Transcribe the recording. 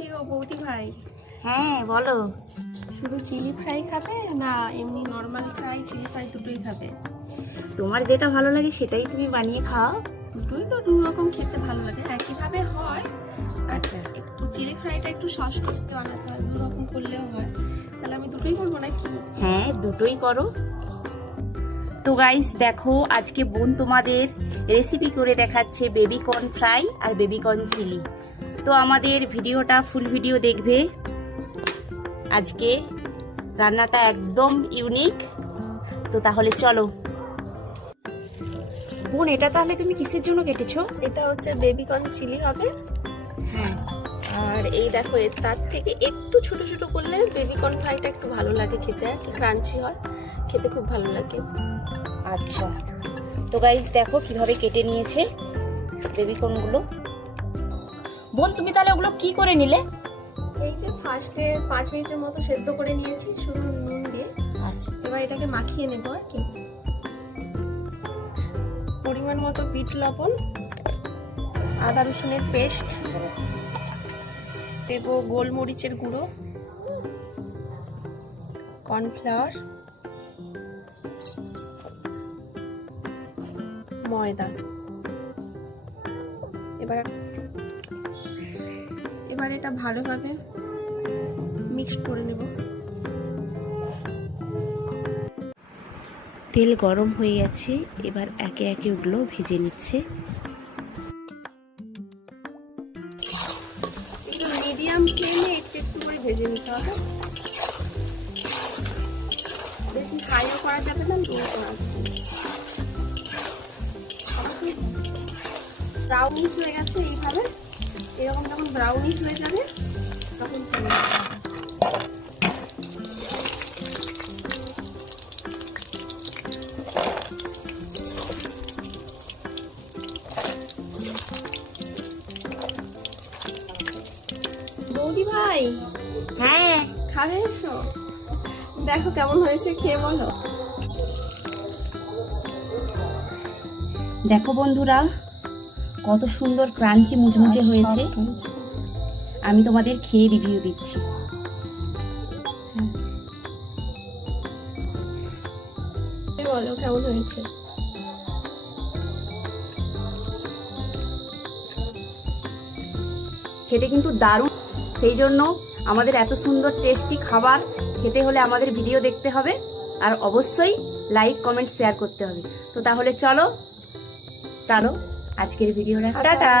কি গো বৌদি ভাই, হ্যাঁ বলো। শুধু চিলি ফ্রাই খাবে না এমনি নর্মাল ফ্রাই চিলি ফ্রাই দুটোই খাবে? তোমার যেটা ভালো লাগে সেটাই তুমি বানিয়ে খাও। দুটোই তো দু রকম খেতে ভালো লাগে, একইভাবে হয়। আচ্ছা, একটু চিলি ফ্রাইটা একটু সস টস দিয়ে বানাতে হয়, দু রকম করলেও হয়। তাহলে আমি দুটোই করবো নাকি? হ্যাঁ দুটোই করো। তো গাইস দেখো, আজকে বোন তোমাদের রেসিপি করে দেখাচ্ছে বেবি কর্ন ফ্রাই আর বেবি কর্ন চিলি। তো আমাদের ভিডিওটা ফুল ভিডিও দেখবে। আজকে রান্নাটা একদম ইউনিক। তো তাহলে চলো। বোন এটা তাহলে তুমি কিসের জন্য কেটেছো? এটা হচ্ছে বেবি কর্ন চিলি হবে। হ্যাঁ, আর এই দেখো, তার থেকে একটু ছোট ছোট করলে বেবি কর্ন ফ্রাইটা একটু ভালো লাগে খেতে, ক্রাঞ্চি হয়, খেতে খুব ভালো লাগে। আচ্ছা। তো গাইস দেখো কিভাবে কেটে নিয়েছে বেবি কর্নগুলো। বোন তুমি তাহলে ওগুলো কি করে নিলে? এই যে ফার্স্টে 5 মিনিটের মতো সেদ্ধ করে নিয়েছি শুধু নুন দিয়ে। আচ্ছা, এবার এটাকে মাখিয়ে নেব আর কি। পরিমাণ মতো বিট লবণ, আদা রসুনের পেস্ট দেব, গোলমরিচের গুঁড়ো, কর্নফ্লাওয়ার, ময়দা। এবার এটা ভালোভাবে মিক্সড করে নেব। তেল গরম হয়ে গেছে, এবার একে একে ওগুলো ভেজে নিচ্ছে। একটু মিডিয়াম ফ্লেমে একটু একটু করে ভেজে নিতে হবে, বেশি হাইও করা যাবে না, লোও করা যাবে না। ব্রাউনিশ হয়ে গেছে, এইভাবে এরকম যখন ব্রাউনিশ হয়ে যাবে তখন তুলে নিতে হবে। বৌদি ভাই, হ্যাঁ খাবে এসো, দেখো কেমন হয়েছে, খেয়ে বলো। দেখো বন্ধুরা, কত সুন্দর ক্রাঞ্চি মুচমুচে হয়েছে। আমি তোমাদের খেয়ে রিভিউ দিচ্ছি। বলো কেমন হয়েছে। খেতে কিন্তু দারুণ। সেই জন্য আমাদের এত সুন্দর টেস্টি খাবার খেতে হলে আমাদের ভিডিও দেখতে হবে, আর অবশ্যই লাইক কমেন্ট শেয়ার করতে হবে। তো তাহলে চলো আজকের ভিডিওটা টাটা।